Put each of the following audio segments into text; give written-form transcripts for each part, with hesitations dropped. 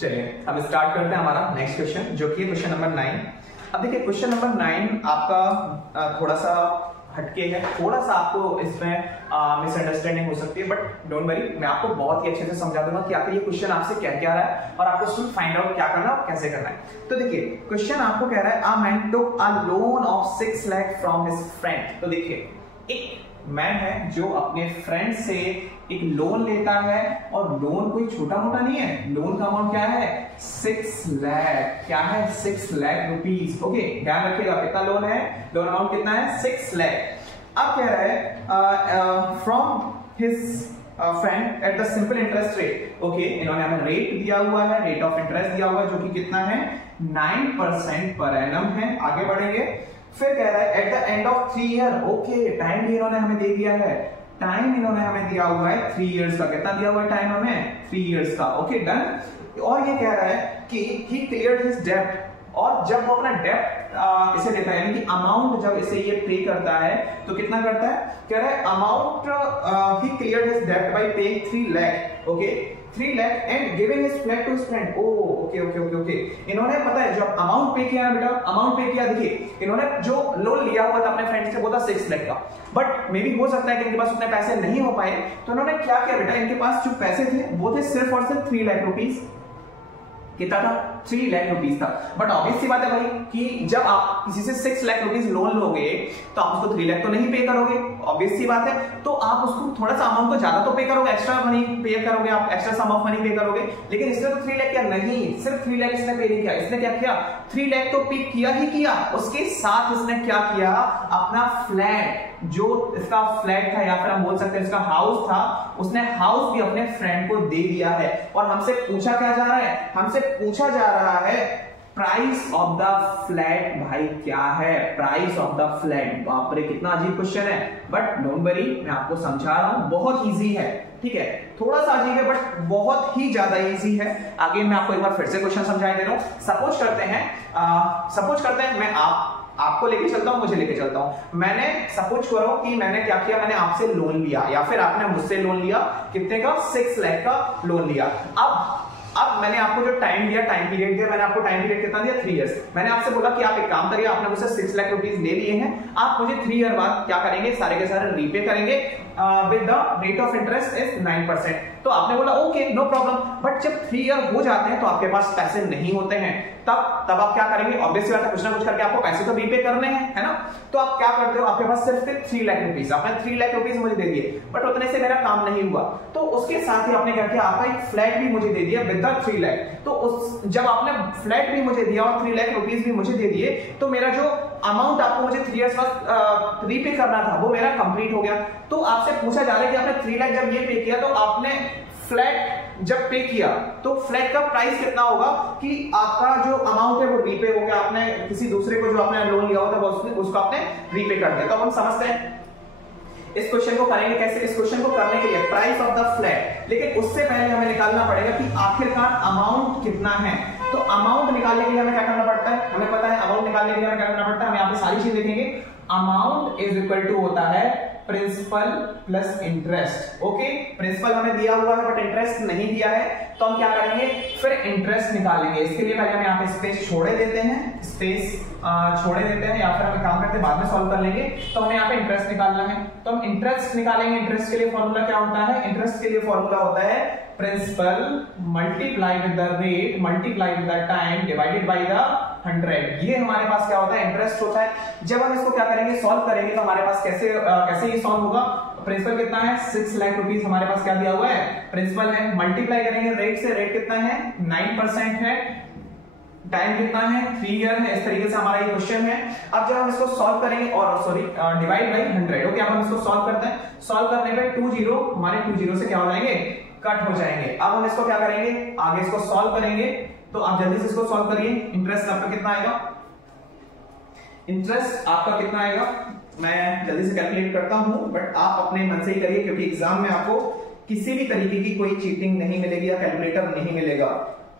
चलिए अब स्टार्ट करते हैं हमारा नेक्स्ट क्वेश्चन, जो कि क्वेश्चन नंबर 9। अब देखिए क्वेश्चन नंबर 9 आपका थोड़ा सा हटके है, थोड़ा सा आपको इसमें मिसअंडरस्टैंडिंग हो सकती है, बट डोंट वरी, मैं आपको बहुत ही अच्छे से समझा दूंगा कि आखिर ये क्वेश्चन आपसे क्या क्या रहा है और आपको इसमें फाइंड आउट क्या करना और कैसे करना है। तो देखिए क्वेश्चन आपको कह रहा है a man took a loan of 6 lakh from his friend. तो देखिए एक मैन है जो अपने फ्रेंड से एक लोन लेता है, और लोन कोई छोटा मोटा नहीं है, लोन का अमाउंट क्या है 6 लाख, क्या है 6 लाख रुपीस। ओके ध्यान रखिएगा कितना लोन है, लोन अमाउंट कितना है 6 लाख। अब कह रहा है from his friend at the simple interest rate. Okay इन्होंने हमें रेट दिया हुआ है, रेट ऑफ इंटरेस्ट दिया हुआ है जो कि कितना है 9% पर एनम है। आगे बढ़ेंगे, फिर कह रहा है at the end of 3 year. Okay time भी इन्होंने हमें दे दिया है, टाइम इन्होंने हमें दिया हुआ है 3 इयर्स का। कितना दिया हुआ है टाइम हमें 3 इयर्स का। Okay done. और ये कह रहा है कि ही क्लियर्ड हिज डेब्ट, और जब वो अपना डेब्ट इसे देता है यानी कि अमाउंट जब इसे ये पे करता है तो कितना करता है, कह रहा है अमाउंट ही क्लियर्ड हिज डेब्ट by paying 3 lakh. Okay 3 lakh and giving his flat to his friend. Okay okay okay okay इन्होंने पता है जब अमाउंट पे किया है बेटा, अमाउंट पे किया, देखिए इन्होंने जो लोन लिया हुआ था अपने फ्रेंड से वो था 6 लाख का, बट मे बी हो सकता है कि इनके पास उतने पैसे नहीं हो पाए, तो इन्होंने क्या किया बेटा, इनके पास जो पैसे थे वो थे सिर्फ और सिर्फ 3 लाख रुपीस। कितना था 3 लाख रुपीस था। बट ऑब्वियस सी बात है भाई कि जब आप किसी से 6 लाख रुपीस लोन लोगे तो आप उसको 3 लाख तो नहीं पे करोगे, ऑब्वियस सी बात है, तो आप उसको थोड़ा सा अमाउंट तो ज्यादा तो पे करोगे, एक्स्ट्रा मनी पे करोगे, आप एक्स्ट्रा सम ऑफ मनी पे करोगे। लेकिन इसने तो 3 लाख क्या नहीं, सिर्फ 3 लाख इसने पे नहीं किया, इसने क्या किया 3 लाख तो पे किया ही किया, उसके साथ इसने क्या किया, अपना फ्लैट, जो इसका फ्लैट था या फिर हम बोल सकते हैं इसका हाउस था, उसने हाउस भी अपने फ्रेंड को दे दिया है। और हमसे पूछा क्या जा रहा है, हमसे पूछा जा रहा है प्राइस ऑफ द फ्लैट। भाई क्या है प्राइस ऑफ द फ्लैट, बाप रे कितना अजीब क्वेश्चन है, बट डोंट वरी मैं आपको समझा रहा हूं, बहुत इजी है, ठीक है, थोड़ा सा अजीब है बट बहुत ही ज्यादा इजी है। आगे मैं आपको एक बार फिर से क्वेश्चन समझा दे रहा हूं। सपोज करते हैं मैं आपको लेके चलता हूं, मुझे लेके चलता हूं। मैंने सपोज करो कि मैंने क्या किया, मैंने आपसे लोन लिया या फिर आपने मुझसे लोन लिया, कितने का 6 लाख का लोन लिया। अब मैंने आपको जो टाइम दिया, टाइम पीरियड दिया, मैंने आपको टाइम पीरियड कितना दिया 3 इयर्स। मैंने आपसे बोला कि आप एक काम करिए, आपने मुझसे 6 लाख रुपीस ले लिए हैं, आप मुझे 3 ईयर बाद क्या करेंगे, सारे के सारे रीपे करेंगे with the rate of interest is 9%। तो आपने बोला ओके नो प्रॉब्लम, बट जब 3 ईयर हो जाते हैं तो आपके पास पैसे नहीं होते हैं, तब आप क्या करेंगे, ऑब्वियसली बात है कुछ ना कुछ करके आपको पैसे तो रीपे करने हैं, है ना। तो आप क्या करते हो, आपके पास सिर्फ 3 लाख रुपीस, आपने 3 लाख रुपीस मुझे दे दिए, बट उतने से मेरा काम नहीं हुआ, तो उसके साथ ही आपने क्या किया, आपका एक फ्लैट भी मुझे दे दिया विद द 3 लाख। तो जब आपने फ्लैट भी मुझे दिया और 3 लाख रुपीस भी मुझे दे दिए, तो मेरा जो अमाउंट आपको मुझे 3 इयर्स बाद रीपे करना था वो मेरा कंप्लीट हो गया। तो आपसे पूछा जा रहा है कि आपने 3 लाख जब ये पे किया तो आपने फ्लैट जब पे किया तो फ्लैट का प्राइस कितना होगा कि आपका जो अमाउंट है वो रीपे हो गया, आपने किसी दूसरे को जो आपने लोन लिया होता है उसको आपने रीपे कर दिया। तो हम समझते हैं इस क्वेश्चन को करेंगे कैसे। इस क्वेश्चन को करने के लिए प्राइस ऑफ द फ्लैट, लेकिन उससे पहले हमें निकालना पड़ेगा कि आखिरकार अमाउंट कितना है। तो अमाउंट निकालने के लिए हमें क्या करना पड़ता है, हमें पता है अमाउंट निकालने के लिए हमें क्या करना पड़ता है, हम यहाँ पे सारी चीज देखेंगे। अमाउंट इज इक्वल टू होता है principal plus interest. Okay principal हमें दिया हुआ है बट इंटरेस्ट नहीं दिया है, तो हम क्या करेंगे, फिर इंटरेस्ट निकालेंगे। इसके लिए पहले हम यहाँ पे स्पेस छोड़े देते हैं, स्पेस छोड़े देते हैं, या फिर हम काम करते हैं बाद में सॉल्व कर लेंगे। तो हमें यहाँ पे इंटरेस्ट निकालना है, तो हम इंटरेस्ट निकालेंगे। इंटरेस्ट के लिए फॉर्मूला क्या होता है, इंटरेस्ट के लिए फॉर्मूला होता है principal multiply with the rate multiply with the time divided by the 100। ये हमारे पास क्या होता है, इंटरेस्ट होता है। जब हम इसको क्या करेंगे, सॉल्व करेंगे, तो हमारे पास कैसे ये सॉल्व होगा, प्रिंसिपल कितना है 6 लाख रुपीस हमारे पास क्या दिया हुआ है, प्रिंसिपल है, मल्टीप्लाई करेंगे रेट से, रेट कितना है 9% है, टाइम कितना है 3 ईयर है। इस तरीके से हमारा ये क्वेश्चन है। अब जब हम इसको सॉल्व करेंगे, और सॉरी डिवाइड बाय 100। ओके अब हम इसको सॉल्व करते हैं। सॉल्व करने पे 2 जीरो हमारे 2 जीरो से क्या हो जाएंगे, कट हो जाएंगे। अब हम इसको क्या करेंगे, आगे इसको सॉल्व करेंगे। तो आप जल्दी से इसको सॉल्व करिए। इंटरेस्ट आपका कितना आएगा, इंटरेस्ट आपका कितना आएगा, मैं जल्दी से कैलकुलेट करता हूं, बट आप अपने मन से ही करिए क्योंकि एग्जाम में आपको किसी भी तरीके की कोई चीटिंग नहीं मिलेगी या कैलकुलेटर नहीं मिलेगा।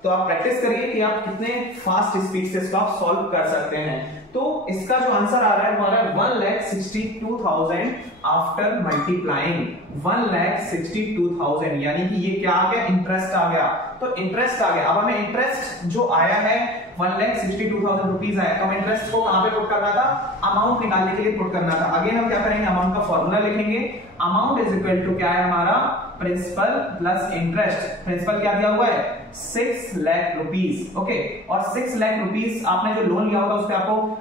तो आप प्रैक्टिस करिए कि आप कितने फास्ट स्पीड से इसको आप सॉल्व कर सकते हैं। तो इसका जो आंसर आ रहा है हमारा 1,62,000 आफ्टर मल्टीप्लाइंग 1,62,000, यानी कि ये क्या आ गया, इंटरेस्ट आ गया। तो इंटरेस्ट आ गया। अब हमें इंटरेस्ट जो आया है 1,62,000 रुपीज आया, तो हम इंटरेस्ट को कहां पे पुट करना था, अमाउंट निकालने के लिए पुट करना था। अगेन हम क्या करेंगे, अमाउंट का फॉर्मूला लिखेंगे, अमाउंट इज इक्वल टू क्या है हमारा, प्रिंसिपल प्लस इंटरेस्ट। प्रिंसिपल क्या दिया हुआ है, 6 लाख रुपीज, ओके, और 6 लाख रुपीज आपने जो लोन लिया होगा उस पे आपको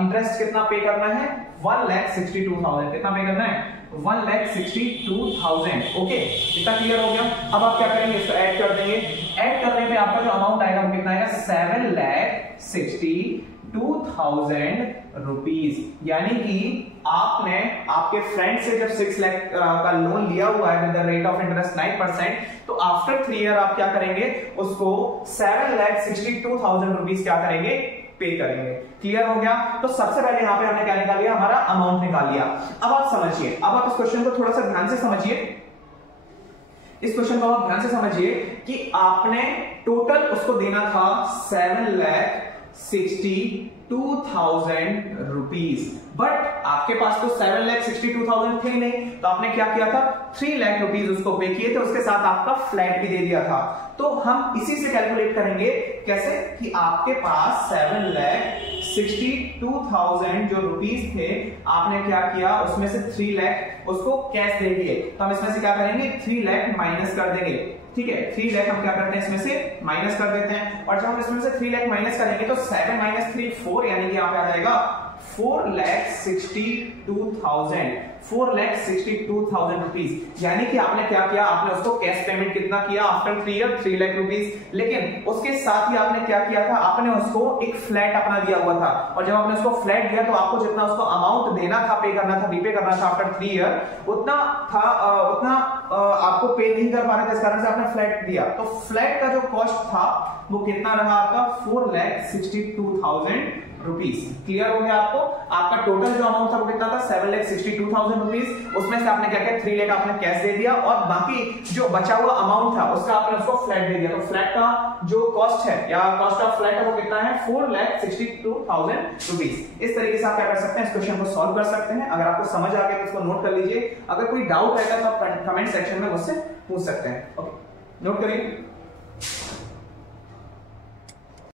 इंटरेस्ट कितना पे करना है, 1,62,000। कितना पे करना है, 1,62,000, ओके। इतना क्लियर हो गया। अब आप क्या करेंगे, इसको ऐड कर देंगे। ऐड करने पे आपका जो अमाउंट आएगा वो कितना आएगा, 7,62,000 रुपीज। यानी कि आपने आपके फ्रेंड से जब 6 लाख का लोन लिया हुआ है with the rate of interest 9%, तो आफ्टर 3 ईयर आप क्या करेंगे, उसको 7,62,000 रुपीज क्या करेंगे, पे करेंगे। क्लियर हो गया। तो सबसे पहले यहां पे हमने क्या निकाल लिया, हमारा अमाउंट निकाल लिया। अब आप समझिए, अब आप इस क्वेश्चन को थोड़ा सा ध्यान से समझिए। इस क्वेश्चन को आप ध्यान से समझिए कि आपने टोटल उसको देना था 7,62,000 रुपीज, बट आपके पास तो 7,62,000 थे नहीं, तो आपने क्या किया था, 3 लाख रुपीज उसको पे किए थे, उसके साथ आपका फ्लैट भी दे दिया था। तो हम इसी से कैलकुलेट करेंगे, कैसे कि आपके पास 7,62,000 जो रुपीज थे, आपने क्या किया, उसमें से 3 लाख उसको कैश दे दिए। तो हम इसमें से क्या करेंगे, 3 लाख माइनस कर देंगे, ठीक है। 3 लाख हम क्या करते हैं, इसमें से माइनस कर देते हैं, और जब हम इसमें से 3 लाख माइनस करेंगे तो 7 - 3 4, यानी कि यहाँ पे आ जाएगा 4,62,000 रुपीज। यानी कि आपने क्या किया, आपने उसको कैश पेमेंट कितना किया आफ्टर 3 ईयर, 3 लाख रुपीज। लेकिन उसके साथ ही आपने क्या किया था, आपने उसको एक फ्लैट अपना दिया हुआ था, और जब आपने उसको फ्लैट दिया तो आपको जितना उसको अमाउंट देना था, पे करना था, रीपे करना था आफ्टर 3 ईयर, उतना था, उतना आपको पे नहीं कर पा रहे थे, इस कारण से आपने फ्लैट दिया। तो फ्लैट का जो कॉस्ट था वो कितना रहा आपका, 4,62,000 रुपीज। क्लियर हो गया आपको। आपका टोटल जो अमाउंट था वो कितना था, 7,62,000 रुपीज। उसमें से आपने क्या किया, 3 लाख आपने कैश दे दिया, और बाकी जो बचा हुआ अमाउंट था उसका आपने उसको फ्लैट दे दिया। तो फ्लैट का जो कॉस्ट है, या कॉस्ट ऑफ फ्लैट है, वो कितना है, 4,62,000 रुपीज। इस तरीके से आप क्या कर सकते हैं, इस क्वेश्चन को सॉल्व कर सकते हैं। अगर आपको समझ आ गया तो इसको नोट कर लीजिए। अगर कोई डाउट रहेगा तो आप कमेंट सेक्शन में मुझसे पूछ सकते हैं। ओके, नोट करिए।